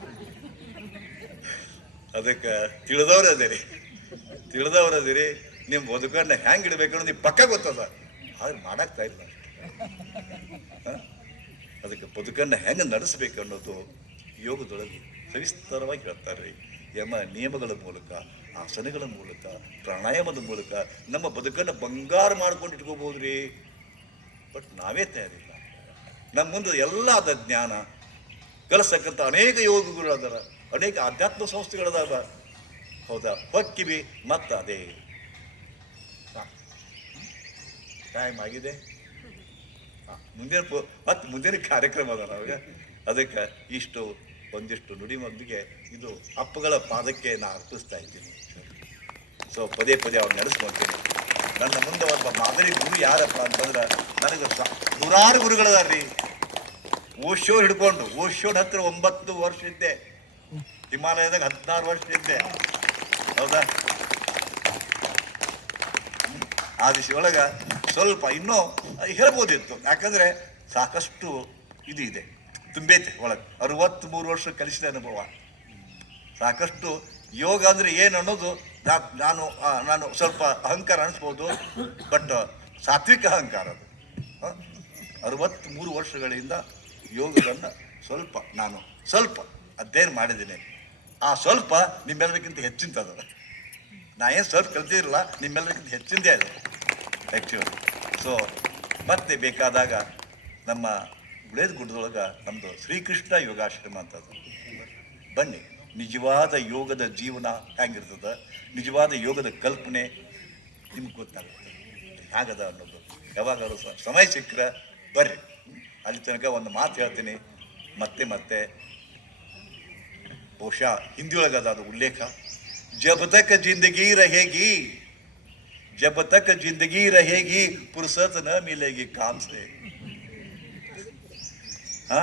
ಅದಕ್ಕೆ ತಿಳಿದವ್ರು ಅದಿರಿ. ತಿಳಿದವ್ರು ಅದಿರಿ. ನಿಮ್ಮ ಬದುಕನ್ನ ಹೆಂಗೆ ಇಡ್ಬೇಕು ಅನ್ನೋದು ನೀವು ಪಕ್ಕ ಗೊತ್ತದ. ಆದ್ರೆ ಮಾಡಾಕ್ತಾ ಇಲ್ಲ? ಅದಕ್ಕೆ ಬದುಕನ್ನ ಹೆಂಗೆ ನಡೆಸಬೇಕು ಅನ್ನೋದು ಯೋಗದೊಳಗೆ ಸವಿಸ್ತಾರವಾಗಿ ಹೇಳ್ತಾರೆ ಯಮ ನಿಯಮಗಳ ಮೂಲಕ, ಆಸನಗಳ ಮೂಲಕ, ಪ್ರಾಣಾಯಾಮದ ಮೂಲಕ ನಮ್ಮ ಬದುಕನ್ನು ಬಂಗಾರ ಮಾಡ್ಕೊಂಡು ಇಟ್ಕೋಬಹುದ್ರಿ ಬಟ್ ನಾವೇ ತಯಾರಿಲ್ಲ. ನಮ್ಮ ಮುಂದೆ ಎಲ್ಲ ಅದ ಜ್ಞಾನ. ಕಲಿಸ್ತಕ್ಕಂಥ ಅನೇಕ ಯೋಗಗಳು ಅದಾರ. ಅನೇಕ ಆಧ್ಯಾತ್ಮ ಸಂಸ್ಥೆಗಳದಾವ. ಹೌದಾ? ಹೊಕ್ಕಿವಿ ಮತ್ತ ಅದೇ. ಟೈಮ್ ಆಗಿದೆ. ಹಾಂ, ಮುಂದಿನ ಮತ್ತೆ ಮುಂದಿನ ಕಾರ್ಯಕ್ರಮ ಅದ ನಮಗೆ. ಅದಕ್ಕೆ ಇಷ್ಟು, ಒಂದಿಷ್ಟು ನುಡಿಮದ್ದಿಗೆ ಇದು ಅಪ್ಪಗಳ ಪಾದಕ್ಕೆ ನಾನು ಅರ್ಪಿಸ್ತಾ ಇದ್ದೀನಿ. ಸೊ ಪದೇ ಪದೇ ಅವ್ರು ನಡೆಸ್ಕೊಳ್ತೀನಿ ನನ್ನ ಮುಂದೆ ಒಬ್ಬ ಮಾದರಿ ಗುರು ಯಾರಪ್ಪ ಅಂತಂದ್ರೆ ನನಗೆ ನೂರಾರು ಗುರುಗಳದಾರ್ರಿ. ಓಶೋ ಹಿಡ್ಕೊಂಡು ಓಶೋನ ಹತ್ರ ಒಂಬತ್ತು ವರ್ಷ ಇದ್ದೆ. ಹಿಮಾಲಯದಾಗ ಹದಿನಾರು ವರ್ಷ ಇದ್ದೆ. ಹೌದಾ. ಆ ಒಳಗ ಸ್ವಲ್ಪ ಇನ್ನೂ ಹೇಳ್ಬೋದಿತ್ತು. ಯಾಕಂದ್ರೆ ಸಾಕಷ್ಟು ಇದು ಇದೆ. ತುಂಬೈತೆ ಒಳಗೆ. ಅರವತ್ತ್ಮೂರು ವರ್ಷ ಕಲಿಸಿದ ಅನುಭವ. ಸಾಕಷ್ಟು ಯೋಗ ಅಂದ್ರೆ ಏನು ಅನ್ನೋದು ನಾನು ನಾನು ಸ್ವಲ್ಪ ಅಹಂಕಾರ ಅನಿಸ್ಬೋದು. ಬಟ್ ಸಾತ್ವಿಕ ಅಹಂಕಾರ ಅದು. ಅರವತ್ತ್ಮೂರು ವರ್ಷಗಳಿಂದ ಯೋಗವನ್ನು ಸ್ವಲ್ಪ, ನಾನು ಸ್ವಲ್ಪ ಅಧ್ಯಯನ ಮಾಡಿದ್ದೀನಿ. ಆ ಸ್ವಲ್ಪ ನಿಮ್ಮೆಲ್ಲರಿಗಿಂತ ಹೆಚ್ಚಿಂತದ ನಾ ಏನು ಸ್ವಲ್ಪ ಕಲ್ತಿರಲಿಲ್ಲ ನಿಮ್ಮೆಲ್ಲರಿಗಿಂತ ಹೆಚ್ಚಿಂದೇ ಅದು. ಆ್ಯಕ್ಚುಲಿ ಸೊ ಮತ್ತೆ ಬೇಕಾದಾಗ ನಮ್ಮ ಗುಳೇದ ಗುಡ್ಡದೊಳಗೆ ನಮ್ಮದು ಶ್ರೀಕೃಷ್ಣ ಯೋಗಾಶ್ರಮ ಅಂತದ್ದು ಬನ್ನಿ, ನಿಜವಾದ ಯೋಗದ ಜೀವನ ಹೆಂಗಿರ್ತದೆ, ನಿಜವಾದ ಯೋಗದ ಕಲ್ಪನೆ ನಿಮ್ಗೆ ಗೊತ್ತಾಗುತ್ತೆ. ಹೇಗದ ಅನ್ನೋದು. ಯಾವಾಗಲೂ ಸಮಯ ಸಿಕ್ಕರೆ ಬರ್ರಿ. ಅಲ್ಲಿ ತನಕ ಒಂದು ಮಾತು ಹೇಳ್ತೀನಿ. ಮತ್ತೆ ಮತ್ತೆ ಬಹುಶಃ ಹಿಂದಿಯೊಳಗದ ಅದು ಉಲ್ಲೇಖ ಜಬ್ ತಕ್ ಜಿಂದಗಿ रहेगी जब तक जिंदगी रहेगी फुर्सत न मिलेगी काम से ಹಾ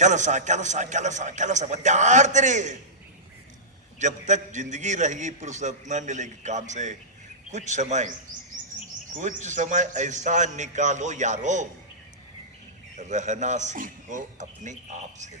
ಕೆಲಸ ಕೆಲಸ ಕೆಲಸ ಕೆಲಸ ಒದ್ದಾಡ್ತೀರಿ जब तक जिंदगी रहेगी फुर्सत न मिलेगी काम से कुछ समय कुछ समय ऐसा निकालो यारो रहना सीखो अपने आप से